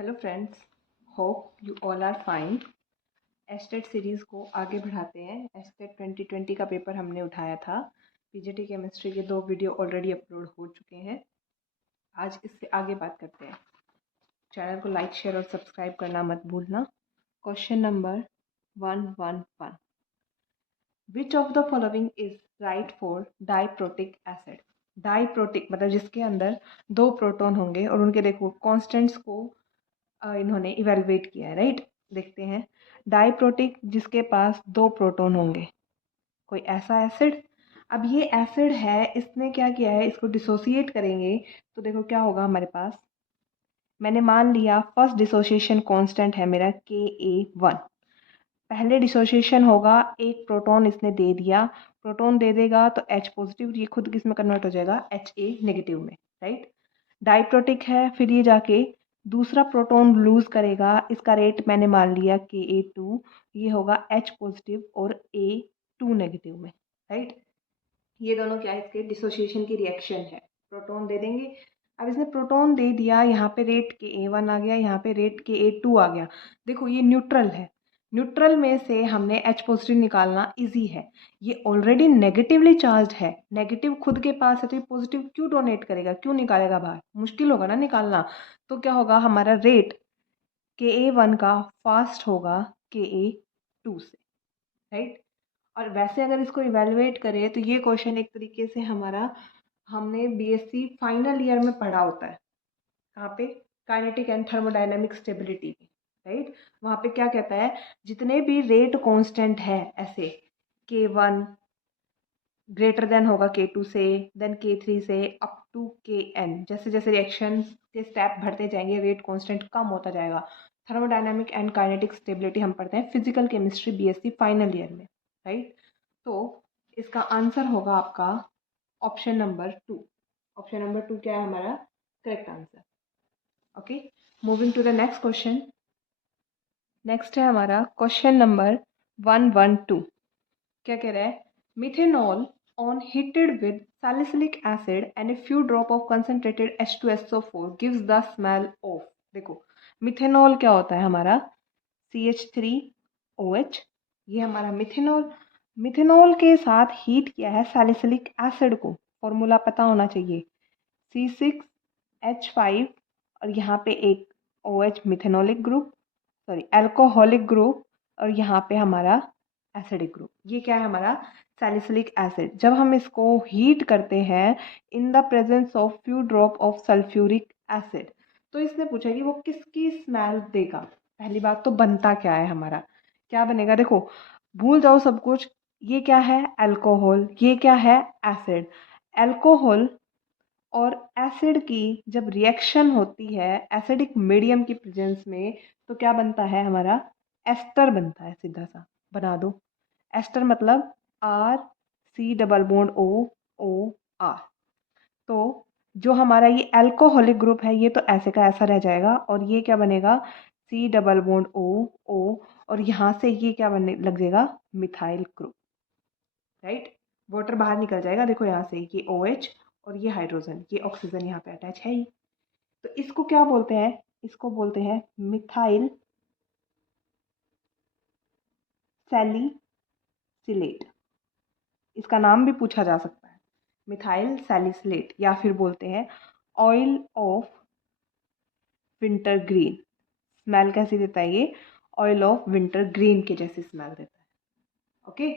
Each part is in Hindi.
Hello friends, hope you all are fine. Estate series को आगे बढ़ाते हैं। एस्टेट 2020 का पेपर हमने उठाया था। पीजीटी केमिस्ट्री के 2 वीडियो ऑलरेडी अपलोड हो चुके हैं। आज इससे आगे बात करते हैं। चैनल को लाइक, शेयर और सब्सक्राइब करना मत भूलना। Question number 111, which of the following is right for diprotic acid. Diprotic मतलब जिसके अंदर 2 प्रोटॉन होंगे और उनके देखो कॉन्स्टेंट्स को इन्होंने इवेलुएट किया है, राइट। देखते हैं, डाइप्रोटिक जिसके पास 2 प्रोटॉन होंगे, कोई ऐसा एसिड। अब ये एसिड है, इसने क्या किया है, इसको डिसोसिएट करेंगे तो देखो क्या होगा हमारे पास। मैंने मान लिया फर्स्ट डिसोसिएशन कांस्टेंट है मेरा Ka1। पहले डिसोसिएशन होगा, एक प्रोटॉन इसने दे दिया, प्रोटॉन दे देगा तो H पॉजिटिव, ये खुद किस में कन्वर्ट हो जाएगा, Ha नेगेटिव में, राइट। डाइप्रोटिक है, फिर ये जाके दूसरा प्रोटॉन लूज करेगा, इसका रेट मैंने मान लिया Ka2, ये होगा H पॉजिटिव और A2 नेगेटिव में, राइट। ये दोनों क्या है, इसके डिसोसिएशन की रिएक्शन है। प्रोटॉन दे देंगे, अब इसने प्रोटॉन दे दिया, यहाँ पे रेट Ka1 आ गया, यहाँ पे रेट Ka2 आ गया। देखो ये न्यूट्रल है, न्यूट्रल में से हमने H पॉजिटिव निकालना इजी है। ये ऑलरेडी नेगेटिवली चार्ज है, नेगेटिव खुद के पास है तो ये पॉजिटिव क्यों डोनेट करेगा, क्यों निकालेगा बाहर, मुश्किल होगा ना निकालना। तो क्या होगा, हमारा रेट Ka1 का फास्ट होगा Ka2 से, राइट। और वैसे अगर इसको इवेलुएट करें तो ये क्वेश्चन एक तरीके से हमारा, हमने बीएससी फाइनल ईयर में पढ़ा होता है। कहाँ पे, काइनेटिक एंड थर्मोडायनेमिक स्टेबिलिटी में, राइट। वहाँ पे क्या कहता है, जितने भी रेट कांस्टेंट है ऐसे, K1 ग्रेटर देन होगा K2 से, देन K3 से अप टू Kn, जैसे जैसे रिएक्शन के स्टेप बढ़ते जाएंगे रेट कांस्टेंट कम होता जाएगा। थर्मोडायनेमिक एंड काइनेटिक स्टेबिलिटी हम पढ़ते हैं physical chemistry BSc final year में, राइट। तो इसका आंसर होगा आपका ऑप्शन नंबर 2। ऑप्शन नंबर 2 क्या है हमारा correct answer. Okay, moving to the next question. Next है हमारा क्वेश्चन नंबर 112। क्या कह रहा है, methanol on heated with salicylic acid and a few drop of concentrated H2SO4 gives the smell of। देखो मिथेनॉल क्या होता है हमारा, CH3OH, ये हमारा मिथेनॉल। मिथेनॉल के साथ हीट किया है सैलिसिलिक एसिड को, फॉर्मूला पता होना चाहिए, C6H5 और यहाँ पे एक OH methanolic group, sorry alcoholic group, और यहाँ पे हमारा एसिडिक ग्रुप। ये क्या है हमारा सैलिसिलिक एसिड। जब हम इसको हीट करते हैं in the presence of few drop of sulphuric acid, तो इसने पूछा कि वो किसकी स्मेल देगा। पहली बात तो बनता क्या है हमारा, क्या बनेगा, देखो भूल जाओ सब कुछ। ये क्या है अल्कोहल, ये क्या है एसिड। अल्कोहल और एसिड की जब रिएक्शन होती है एसिडिक मीडियम की प्रेजेंस में, तो क्या बनता है हमारा एस्टर बनता है। सीधा सा बना दो, एस्टर मतलब RC डबल बॉन्ड O तो जो हमारा ये अल्कोहलिक ग्रुप है ये तो ऐसे का ऐसा रह जाएगा, और ये क्या बनेगा C डबल बॉन्ड O और यहाँ से ये क्या बनने लग जाएगा मिथाइल ग्रुप, राइट। वाटर बाहर निकल जाएगा, देखो यहाँ से ये OH और ये हाइड्रोजन, ये ऑक्सीजन यहाँ पे अटैच है ही। तो इसको क्या बोलते हैं, इसको बोलते हैं मिथाइल सैलिसिलेट। इसका नाम भी पूछा जा सकता है मिथाइल सैलिसिलेट, या फिर बोलते हैं oil of winter green. Smell कैसी देता है ये, ऑयल ऑफ विंटर ग्रीन के जैसी स्मेल देता है। ओके,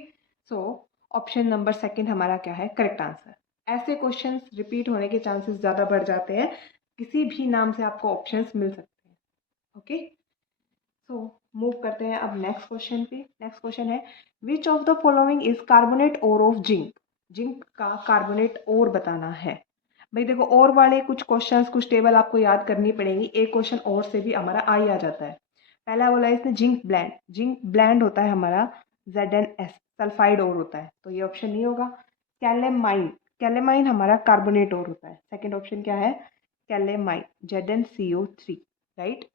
सो ऑप्शन नंबर सेकंड हमारा क्या है करेक्ट आंसर। ऐसे क्वेश्चंस रिपीट होने के चांसेस ज़्यादा बढ़ जाते हैं, किसी भी नाम से आपको ऑप्शंस मिल सकते हैं। ओके, सो मूव करते हैं अब नेक्स्ट क्वेश्चन पे। नेक्स्ट क्वेश्चन है, which of the following is carbonate ore of zinc. Zinc का कार्बोनेट ओर बताना है। भाई देखो और वाले कुछ क्वेश्चंस, कुछ टेबल आपको याद करनी पड़ेगी, एक क्वेश्चन और से भी हमारा आ जाता है। पहला बोला है इसने जिंक ब्लैंड, जिंक ब्लैंड होता है हमारा ZnS, सल्फाइड ओर होता है, तो ये ऑप्शन नहीं होगा। कैलेमाइन, कैलेमाइन हमारा कार्बोनेट ओर होता है, सेकेंड ऑप्शन क्या है कैलेमाइन, ZnCO3, राइट।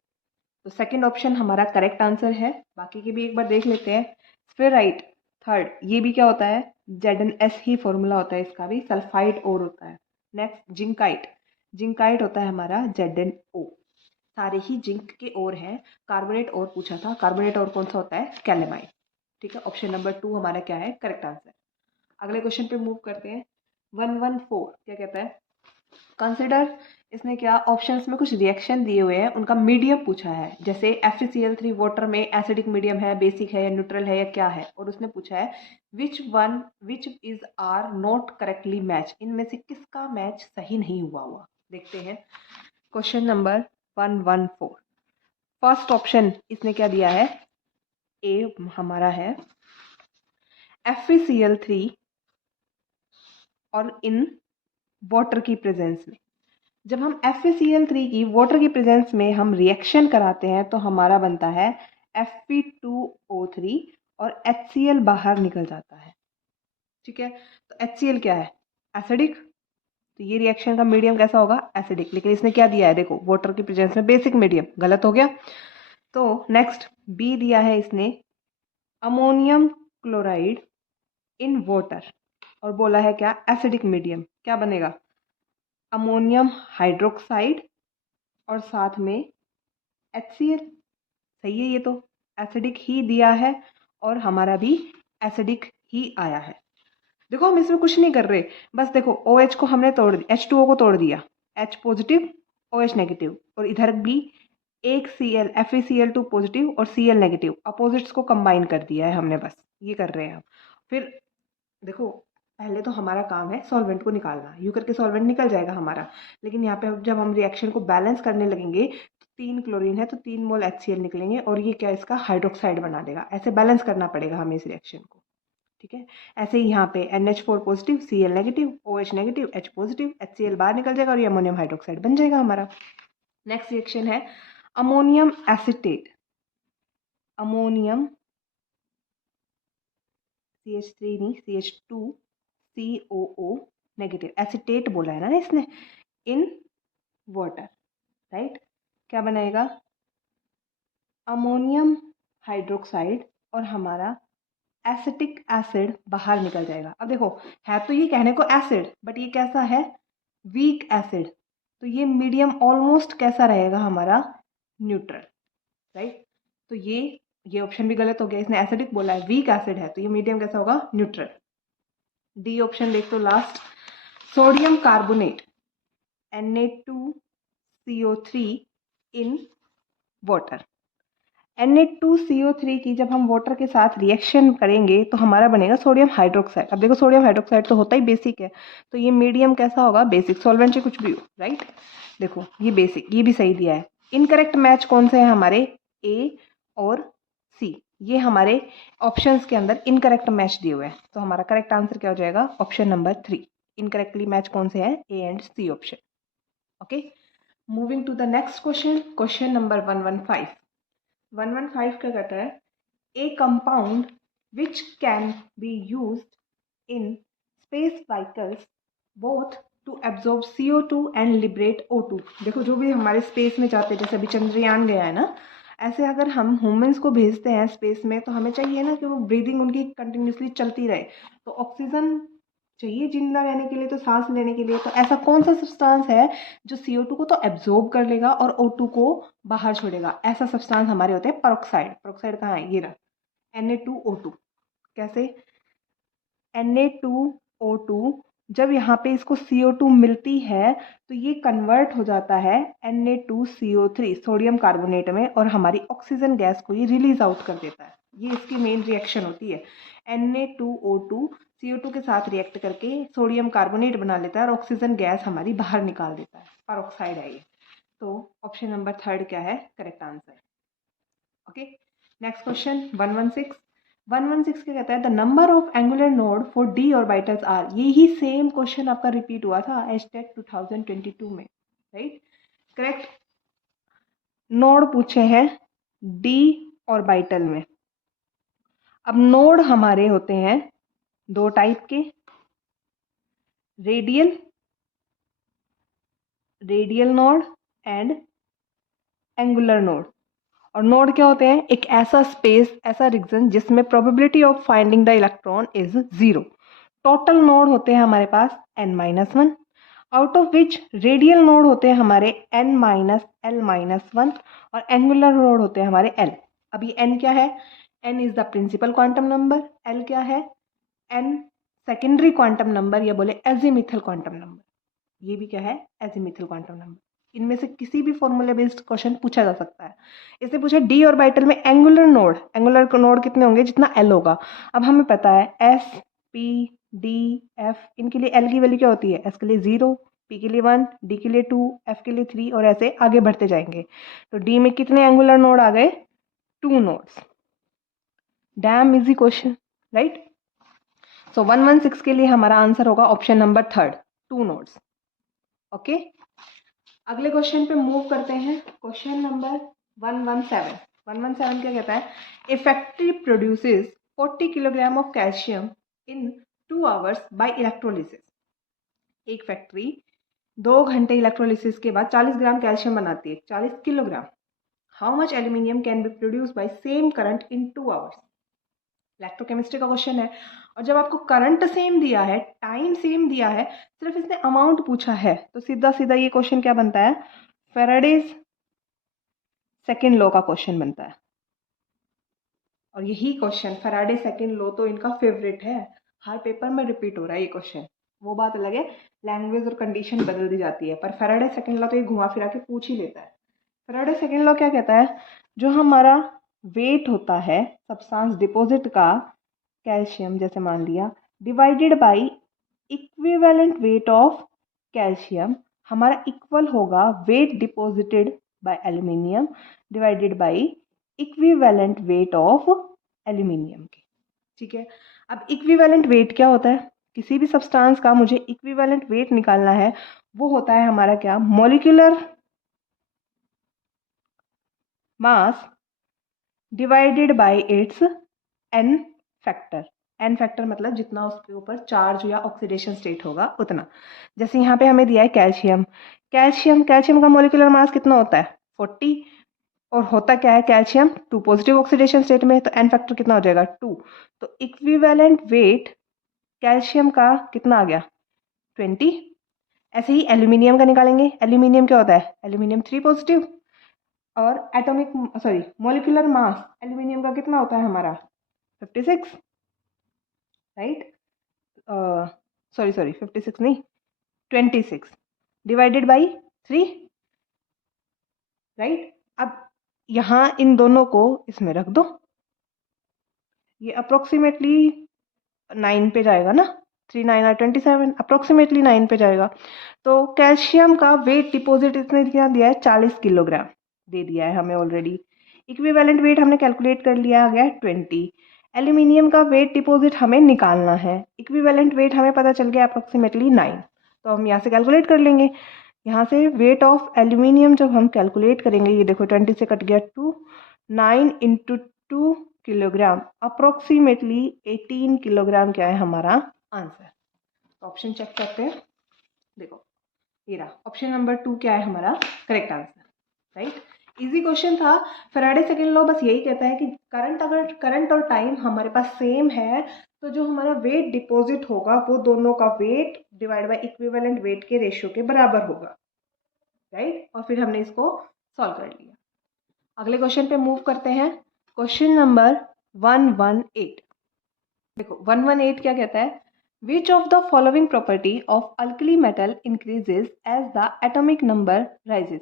तो सेकंड ऑप्शन हमारा करेक्ट आंसर है। बाकी के भी एक बार देख लेते हैं। स्फेराइट थर्ड, ये भी क्या होता है ZnS ही फॉर्मूला होता है, इसका भी सल्फाइड ओर होता है। नेक्स्ट जिंकाइट, जिंकाइट होता है हमारा ZnO। सारे ही जिंक के ओर हैं, कार्बोनेट और पूछा था, कार्बोनेट और कौन सा होता है, कैलेमाइड। ठीक है, ऑप्शन नंबर 2 हमारा क्या है, करेक्ट आंसर। अगले क्वेश्चन पे मूव करते हैं। 114 क्या कहता है, कंसिडर, इसने क्या ऑप्शंस में कुछ रिएक्शन दिए हुए हैं, उनका मीडियम पूछा है, जैसे FeCl3 वाटर में एसिडिक मीडियम है, बेसिक है या न्यूट्रल है या क्या है, और उसने पूछा है which is are not correctly match, इनमें से किसका मैच सही नहीं हुआ। देखते हैं क्वेश्चन नंबर 114। फर्स्ट ऑप्शन इसने क्या दिया है, ए हमारा है FeCl3 और इन वाटर की प्रेजेंस में। जब हम FeCl3 की वाटर की प्रेजेंस में हम रिएक्शन कराते हैं तो हमारा बनता है Fe2O3 और HCl बाहर निकल जाता है। ठीक है, तो HCl क्या है, एसिडिक, तो ये रिएक्शन का मीडियम कैसा होगा, एसिडिक। लेकिन इसने क्या दिया है, देखो वाटर की प्रेजेंस में बेसिक मीडियम, गलत हो गया। तो नेक्स्ट बी दिया है इसने अमोनियम क्लोराइड इन वाटर, और बोला है क्या, एसिडिक मीडियम, क्या बनेगा, अमोनियम हाइड्रोक्साइड और साथ में HCl। सही है, ये तो एसिडिक ही दिया है और हमारा भी एसिडिक ही आया है। देखो हम इसमें कुछ नहीं कर रहे, बस देखो OH को हमने तोड़ दिया, H2O को तोड़ दिया, H पॉजिटिव OH नेगेटिव, और इधर भी एक Cl FeCl2 पॉजिटिव और Cl नेगेटिव, अपोजिट्स को कंबाइन कर दिया है हमने, बस ये कर रहे हैं हम। फिर देखो पहले तो हमारा काम है सॉल्वेंट को निकालना, यूँ करके सॉल्वेंट निकल जाएगा हमारा, लेकिन यहाँ पे जब हम रिएक्शन को बैलेंस करने लगेंगे तो 3 क्लोरीन है तो 3 मोल HCl निकलेंगे और ये क्या इसका हाइड्रोक्साइड बना देगा। ऐसे बैलेंस करना पड़ेगा हमें इस रिएक्शन को। ठीक है, ऐसे ही यहाँ पे NH4 positive Cl negative OH negative H positive HCl बाहर निकल जाएगा और ये अमोनियम हाइड्रोक्साइड बन जाएगा हमारा। नेक्स्ट रिएक्शन है अमोनियम एसीटेट, अमोनियम CH3 नहीं CH2 COO नेगेटिव, एसीटेट बोला है ना इसने, इन वाटर, राइट, क्या बनाएगा, अमोनियम हाइड्रोक्साइड और हमारा एसिटिक एसिड बाहर निकल जाएगा। अब देखो है तो ये कहने को एसिड, बट ये कैसा है, वीक एसिड, तो ये मीडियम ऑलमोस्ट कैसा रहेगा हमारा, न्यूट्रल, राइट। तो ये ऑप्शन भी गलत हो गया, इसने एसिडिक बोला है, वीक एसिड है, तो ये मीडियम कैसा होगा, न्यूट्रल। डी ऑप्शन देख तो last, sodium carbonate Na2CO3 in water, Na2CO3 की जब हम वाटर के साथ रिएक्शन करेंगे तो हमारा बनेगा सोडियम हाइड्रोक्साइड। अब देखो सोडियम हाइड्रोक्साइड तो होता ही बेसिक है, तो ये मीडियम कैसा होगा, बेसिक, सॉल्वेंट से कुछ भी हो, राइट। देखो ये बेसिक, ये भी सही दिया है। इनकरेक्ट मैच कौन से है हमारे, A और C, ये हमारे ऑप्शंस के अंदर इनकरेक्ट मैच दिए हुए हैं, तो हमारा करेक्ट आंसर क्या हो जाएगा, ऑप्शन नंबर 3। इनकरेक्टली मैच कौन से हैं, A and C option. Okay, moving to the next question, question number 115। 115 क्या कहता है, a compound which can be used in space vehicles both to absorb CO2 and liberate O2। देखो जो भी हमारे स्पेस में जाते हैं, जैसे अभी चंद्रयान गया है ना, ऐसे अगर हम ह्यूमंस को भेजते हैं स्पेस में तो हमें चाहिए ना कि वो ब्रीदिंग उनकी कंटिन्यूसली चलती रहे, तो ऑक्सीजन चाहिए जिंदा रहने के लिए, तो सांस लेने के लिए। तो ऐसा कौन सा सब्सटेंस है जो CO2 को तो एब्जॉर्ब कर लेगा और O2 को बाहर छोड़ेगा, ऐसा सब्सटेंस हमारे होते हैं पेरोक्साइड। पेरोक्साइड कहाँ है, ये रहा, Na2O2। कैसे, Na2O2 जब यहाँ पे इसको CO2 मिलती है तो ये कन्वर्ट हो जाता है Na2CO3 सोडियम कार्बोनेट में, और हमारी ऑक्सीजन गैस को ये रिलीज आउट कर देता है। ये इसकी मेन रिएक्शन होती है, Na2O2 CO2 के साथ रिएक्ट करके सोडियम कार्बोनेट बना लेता है और ऑक्सीजन गैस हमारी बाहर निकाल देता है, पेरोक्साइड है ये। तो ऑप्शन नंबर 3 क्या है, correct answer. Okay, next question 116। 116 क्या कहता है, the number of angular node for D orbitals are. यही सेम क्वेश्चन आपका रिपीट हुआ था HTEC 2022 में, राइट। करेक्ट, नोड पूछे हैं D ऑर्बिटल में। अब नोड हमारे होते हैं 2 टाइप के, radial node and angular node. और नोड क्या होते हैं, एक ऐसा स्पेस, ऐसा रीजन जिसमें probability of finding the electron is 0। Total node होते हैं हमारे पास n-1, out of which radial node होते हैं हमारे n minus L minus one और एंगुलर नोड होते हैं हमारे l। अब ये n क्या है? n is the principal quantum number, l क्या है? n सेकेंडरी क्वांटम नंबर या बोले एजीमिथल क्वांटम नंबर, ये भी क्या है? एजीमिथल क्वांटम नंबर। इनमें से किसी भी फॉर्मूला बेस्ड क्वेश्चन पूछा जा सकता है। इससे पूछा डी ऑर्बिटल में एंगुलर नोड कितने होंगे? जितना एल होगा। अब हमें पता है एस पी डी एफ, इनके लिए एल की वैल्यू क्या होती है? एस के लिए 0, पी के लिए 1, डी के लिए 2, एफ के लिए 3 और ऐसे आगे बढ़ते जाएंगे। तो डी में कितने एंगुलर नोड आ गए? 2 nodes. Damn easy question, right? So 116 के लिए हमारा आंसर होगा ऑप्शन नंबर 3, 2 नोड्स। ओके, अगले क्वेश्चन पे मूव करते हैं। क्वेश्चन नंबर 117 क्या कहता है? A factory produces 40 kilogram of calcium in 2 hours by electrolysis. एक फैक्ट्री 2 घंटे इलेक्ट्रोलिसिस के बाद 40 ग्राम कैल्शियम बनाती है, 40 kilogram. How much aluminium can be produce by same current in 2 hours? Electrochemistry का क्वेश्चन है, और जब आपको करंट सेम दिया है, टाइम सेम दिया है, सिर्फ इसने अमाउंट पूछा है, तो सीधा सीधा ये क्वेश्चन क्या बनता है? फैराडेज सेकेंड लॉ का क्वेश्चन बनता है। और यही क्वेश्चन फैराडे सेकेंड लॉ तो इनका फेवरेट है, हर पेपर में रिपीट हो रहा है ये क्वेश्चन। वो बात अलग है, लैंग्वेज और कंडीशन बदल दी जाती है, पर फैराडे सेकेंड लॉ तो ये घुमा फिरा के पूछ ही लेता है। फैराडे सेकेंड लॉ क्या कहता है? जो हमारा वेट होता है सब्सटेंस डिपॉजिट का, कैल्शियम जैसे मान लिया, divided by equivalent weight of calcium, हमारा इक्वल होगा weight deposited by aluminium divided by equivalent weight of aluminium के। ठीक है, अब इक्विवेलेंट वेट क्या होता है? किसी भी सब्सटेंस का मुझे इक्विवेलेंट वेट निकालना है, वो होता है हमारा क्या? Molecular mass divided by its n factor. N factor मतलब जितना उसके ऊपर चार्ज या ऑक्सीडेशन स्टेट होगा उतना। जैसे यहाँ पे हमें दिया है कैल्शियम, कैल्शियम का मॉलिक्यूलर मास कितना होता है? 40, और होता क्या है कैल्शियम? 2 पॉजिटिव ऑक्सीडेशन स्टेट में, तो एन फैक्टर कितना हो जाएगा? 2। तो इक्विवेलेंट वेट कैल्शियम का कितना आ गया? 20। ऐसे ही एल्यूमिनियम का निकालेंगे। एल्यूमिनियम क्या होता है? एल्यूमिनियम 3 पॉजिटिव, और मॉलिक्यूलर मास एल्यूमिनियम का कितना होता है हमारा? 56, राइट? सॉरी 56 नहीं, 26 डिवाइडेड बाई 3, राइट? अब यहाँ इन दोनों को इसमें रख दो, ये अप्रोक्सीमेटली 9 पे जाएगा ना, 3 9 और 27, अप्रोक्सीमेटली 9 पे जाएगा। तो कैल्शियम का वेट डिपॉजिट इसने क्या दिया है? 40 किलोग्राम दे दिया है हमें ऑलरेडी। इक्विवेलेंट वेट हमने कैलकुलेट कर लिया, आ गया 20। एल्यूमिनियम का वेट डिपॉजिट हमें निकालना है, इक्विवेलेंट वेट हमें पता चल गया अप्रोक्सीमेटली 9, तो हम यहाँ से कैलकुलेट कर लेंगे। यहाँ से वेट ऑफ एल्यूमिनियम जब हम कैलकुलेट करेंगे, ये देखो 20 से कट गया 2, 9 इंटू 2 किलोग्राम, अप्रोक्सीमेटली 18 किलोग्राम क्या है हमारा आंसर। ऑप्शन चेक करते हैं, देखो ये रहा ऑप्शन नंबर 2 क्या है हमारा correct answer, right? Easy question था। फैराडे सेकेंड लॉ बस यही कहता है कि अगर करंट और टाइम हमारे पास सेम है, तो जो हमारा वेट डिपॉजिट होगा वो दोनों का weight divide by equivalent wait के रेशियो के बराबर होगा, राइट? और फिर हमने इसको सॉल्व कर लिया। अगले क्वेश्चन पे मूव करते हैं। क्वेश्चन नंबर 118, देखो 118 क्या कहता है? Which of the following property of alkali metal increases as the atomic number rises?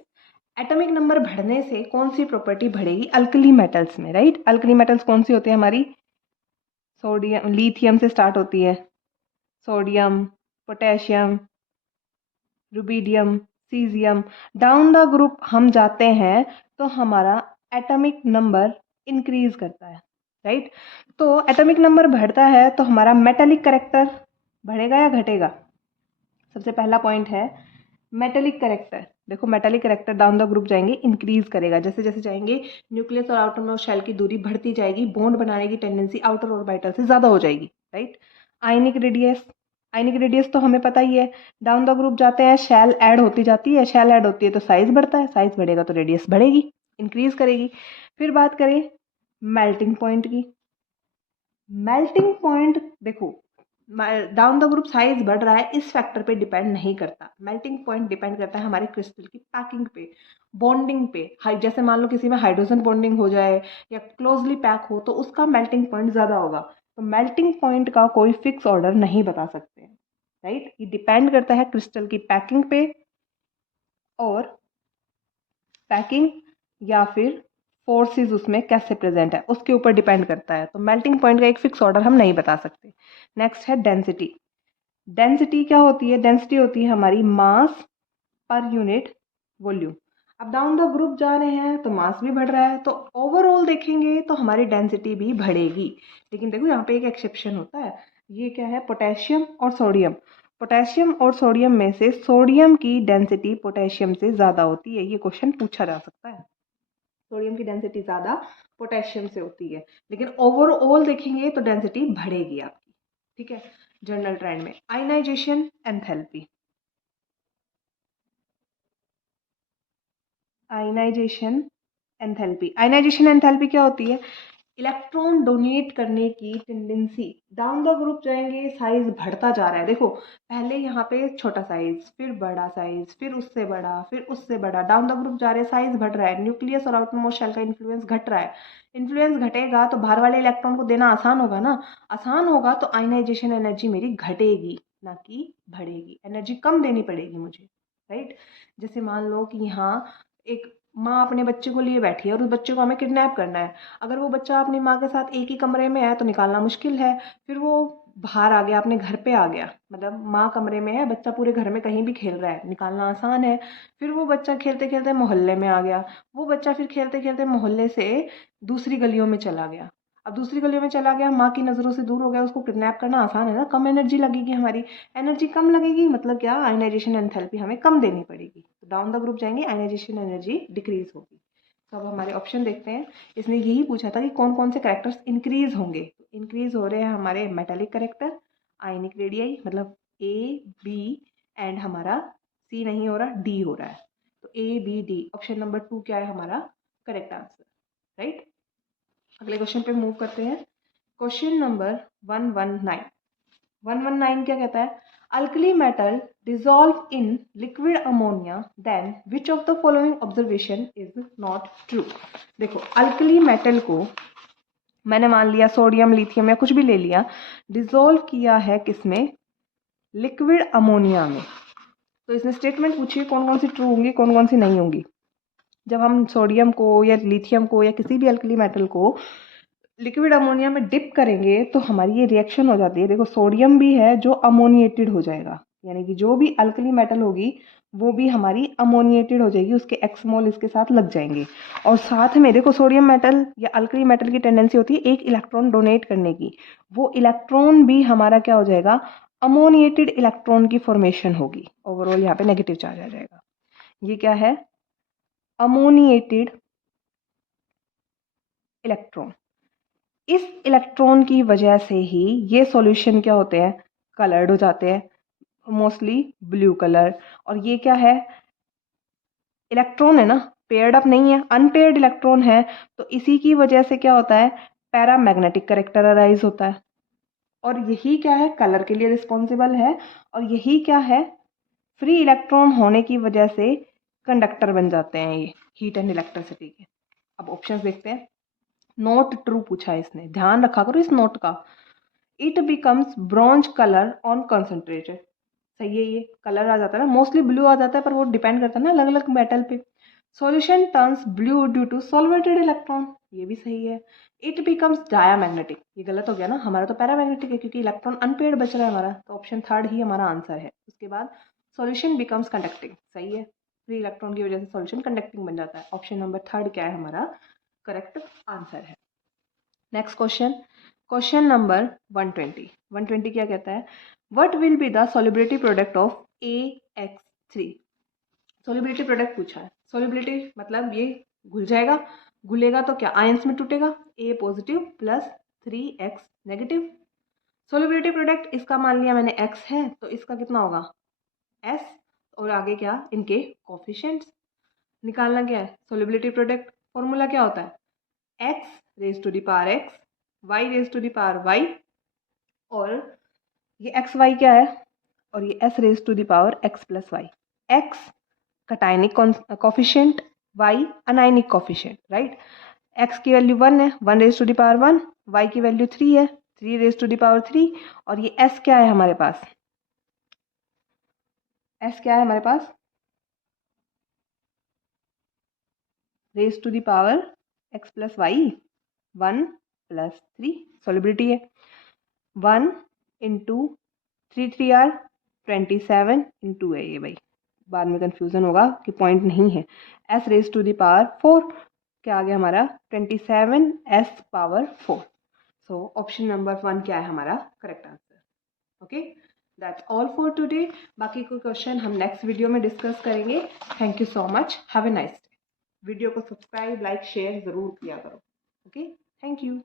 Atomic number बढ़ने से कौन सी प्रॉपर्टी बढ़ेगी अल्कली मेटल्स में, राइट? अल्कली मेटल्स कौन सी होती है हमारी? सोडियम, लिथियम से स्टार्ट होती है, sodium, potassium, rubidium, caesium. Down the group हम जाते हैं तो हमारा एटॉमिक नंबर इंक्रीज करता है, राइट? तो एटॉमिक नंबर बढ़ता है तो हमारा मेटेलिक कैरेक्टर बढ़ेगा या घटेगा? सबसे पहला पॉइंट है मेटेलिक कैरेक्टर। देखो metallic character down the group जाएंगे इंक्रीज करेगा, जैसे जैसे जाएंगे न्यूक्लियस और आउटर मोस्ट शेल की दूरी बढ़ती जाएगी, बॉन्ड बनाने की टेंडेंसी आउटर ऑर्बिटल से ज़्यादा हो जाएगी, राइट? आयनिक रेडियस तो हमें पता ही है, डाउन द ग्रुप जाते हैं शेल ऐड होती जाती है, शेल ऐड होती है तो साइज बढ़ता है, साइज बढ़ेगा तो रेडियस बढ़ेगी, इंक्रीज करेगी। फिर बात करें मेल्टिंग पॉइंट की। मेल्टिंग पॉइंट देखो डाउन द ग्रुप साइज बढ़ रहा है इस फैक्टर पे डिपेंड नहीं करता। मेल्टिंग पॉइंट डिपेंड करता है हमारे क्रिस्टल की पैकिंग पे, बॉन्डिंग पे। जैसे मान लो किसी में हाइड्रोजन बॉन्डिंग हो जाए या क्लोजली पैक हो तो उसका मेल्टिंग पॉइंट ज़्यादा होगा। तो मेल्टिंग पॉइंट का कोई फिक्स ऑर्डर नहीं बता सकते हैं, राइट। ये डिपेंड करता है क्रिस्टल की पैकिंग पे और पैकिंग या फिर फोर्सेस उसमें कैसे प्रेजेंट है उसके ऊपर डिपेंड करता है। तो मेल्टिंग पॉइंट का एक फिक्स ऑर्डर हम नहीं बता सकते। नेक्स्ट है डेंसिटी। डेंसिटी क्या होती है? डेंसिटी होती है हमारी मास पर यूनिट वॉल्यूम। अब डाउन द ग्रुप जा रहे हैं तो मास भी बढ़ रहा है, तो ओवरऑल देखेंगे तो हमारी डेंसिटी भी बढ़ेगी। लेकिन देखो यहाँ पे एक एक्सेप्शन होता है, ये क्या है? पोटेशियम और सोडियम। पोटेशियम और सोडियम में से सोडियम की डेंसिटी पोटेशियम से ज़्यादा होती है, ये क्वेश्चन पूछा जा सकता है। सोडियम की डेंसिटी ज़्यादा पोटेशियम से होती है, लेकिन ओवरऑल देखेंगे तो डेंसिटी बढ़ेगी आपकी, ठीक है। जनरल ट्रेंड में ionization enthalpy. Ionization enthalpy. Ionization enthalpy क्या होती है? इलेक्ट्रॉन डोनेट करने की टेंडेंसी। डाउन द ग्रुप जाएंगे साइज बढ़ता जा रहा है, देखो पहले यहाँ पे छोटा साइज, फिर बड़ा साइज, फिर उससे बड़ा, फिर उससे बड़ा। डाउन द ग्रुप जा रहे हैं, साइज बढ़ रहा है, न्यूक्लियस और आउटरमोस्ट शेल का इन्फ्लुएंस घट रहा है। इन्फ्लुएंस घटेगा तो बाहर वाले इलेक्ट्रॉन को देना आसान होगा ना, आसान होगा तो आयनाइजेशन एनर्जी मेरी घटेगी ना कि बढ़ेगी, एनर्जी कम देनी पड़ेगी मुझे, राइट। जैसे मान लो कि यहाँ एक माँ अपने बच्चे को लिए बैठी है और उस बच्चे को हमें किडनैप करना है। अगर वो बच्चा अपनी माँ के साथ एक ही कमरे में है तो निकालना मुश्किल है। फिर वो बाहर आ गया, अपने घर पे आ गया, मतलब माँ कमरे में है, बच्चा पूरे घर में कहीं भी खेल रहा है, निकालना आसान है। फिर वो बच्चा खेलते खेलते मोहल्ले में आ गया, वो बच्चा फिर खेलते खेलते मोहल्ले से दूसरी गलियों में चला गया। अब दूसरी गलियों में चला गया, माँ की नज़रों से दूर हो गया, उसको किडनैप करना आसान है ना, कम एनर्जी लगेगी हमारी। एनर्जी कम लगेगी मतलब क्या? आयनाइजेशन एंथैल्पी हमें कम देनी पड़ेगी। तो डाउन द ग्रुप जाएंगे, आयनाइजेशन एनर्जी डिक्रीज होगी। तो अब हमारे ऑप्शन देखते हैं। इसने यही पूछा था कि कौन कौन से करेक्टर्स इंक्रीज होंगे। इंक्रीज हो रहे हैं हमारे मेटालिक करेक्टर, आयनिक रेडियाई मतलब ए बी, एंड हमारा सी नहीं हो रहा, डी हो रहा है। तो A B D, option number 2 क्या है हमारा करेक्ट आंसर, राइट। अगले क्वेश्चन पे मूव करते हैं। Question number 119। 119 क्या कहता है? Alkali metal dissolve in liquid ammonia, then which of the following observation is not true. देखो अल्कली मेटल को मैंने मान लिया सोडियम लिथियम या कुछ भी ले लिया, डिसॉल्व किया है किसमें? लिक्विड अमोनिया में। तो इसने स्टेटमेंट पूछी है कौन कौन सी ट्रू होंगी कौन कौन सी नहीं होंगी। जब हम सोडियम को या लिथियम को या किसी भी अल्कली मेटल को लिक्विड अमोनिया में डिप करेंगे तो हमारी ये रिएक्शन हो जाती है। देखो सोडियम भी है जो अमोनिएटेड हो जाएगा, यानी कि जो भी अल्कली मेटल होगी वो भी हमारी अमोनिएटेड हो जाएगी, उसके एक्समोल इसके साथ लग जाएंगे। और साथ में देखो सोडियम मेटल या अल्कली मेटल की टेंडेंसी होती है एक इलेक्ट्रॉन डोनेट करने की, वो इलेक्ट्रॉन भी हमारा क्या हो जाएगा? अमोनिएटेड इलेक्ट्रॉन की फॉर्मेशन होगी। ओवरऑल यहाँ पे नेगेटिव चार्ज आ जाएगा। ये क्या है? Ammoniated electron. इस इलेक्ट्रॉन की वजह से ही ये सॉल्यूशन क्या होते हैं? कलर्ड हो जाते हैं, मोस्टली ब्लू कलर। और ये क्या है? इलेक्ट्रॉन है ना, पेयर्ड अप नहीं है, अनपेयर्ड इलेक्ट्रॉन है। तो इसी की वजह से क्या होता है? पैरामैग्नेटिक कैरेक्टराइज होता है। और यही क्या है? कलर के लिए रिस्पॉन्सिबल है। और यही क्या है? फ्री इलेक्ट्रॉन होने की वजह से कंडक्टर बन जाते हैं ये हीट एंड इलेक्ट्रिसिटी के। अब ऑप्शंस देखते हैं। नोट ट्रू पूछा है इसने, ध्यान रखा करो इस नोट का। It becomes bronze colour on concentrated. सही है, ये कलर आ जाता है ना, मोस्टली ब्लू आ जाता है पर वो डिपेंड करता है ना अलग अलग मेटल पे। Solution turns blue due to solvated electron, ये भी सही है। इट बिकम्स डायामैग्नेटिक, ये गलत हो गया ना, हमारा तो पैरामैग्नेटिक है क्योंकि इलेक्ट्रॉन अनपेयर्ड बच रहा है हमारा, तो ऑप्शन थर्ड ही हमारा आंसर है। उसके बाद सॉल्यूशन बिकम्स कंडक्टिंग, सही है, फ्री इलेक्ट्रॉन की वजह से सॉल्यूशन कंडक्टिंग बन जाता है। ऑप्शन नंबर थर्ड क्या है हमारा करेक्ट आंसर है। Next question, question number 120। 120 क्या कहता है? What will be the solubility product of AX3। Solubility product पूछा है। सॉल्युबिलिटी मतलब ये घुल जाएगा, घुलेगा तो क्या आयंस में टूटेगा, A positive plus 3X negative. Solubility product इसका मान लिया मैंने X है तो इसका कितना होगा? S। और आगे क्या? इनके कोफिशिएंट्स निकालना क्या है? सॉल्युबिलिटी प्रोडक्ट फॉर्मूला क्या होता है? x raise to the power x, y raise to the power y, और ये एक्स वाई क्या है, और ये s raise to the power x plus y. X cationic coefficient, y anionic coefficient, right. X की वैल्यू 1 है, 1 raise to the power 1, y की वैल्यू 3 है, 3 रेज टू द पावर 3, और ये एस क्या है हमारे पास, एस क्या है हमारे पास, raise to the power x plus Y, 1 plus 3, solubility है 1 इंटू 3 3 आर 27 इंटू है ये भाई, बाद में कंफ्यूजन होगा कि पॉइंट नहीं है। S raise to the power 4 क्या आ गया हमारा 27 s power 4। So option number 1 क्या है हमारा correct answer. Okay, that's all for today. बाकी कोई क्वेश्चन हम नेक्स्ट वीडियो में डिस्कस करेंगे। Thank you so much, have a nice day. Video को सब्सक्राइब लाइक शेयर ज़रूर किया करो। Okay, thank you.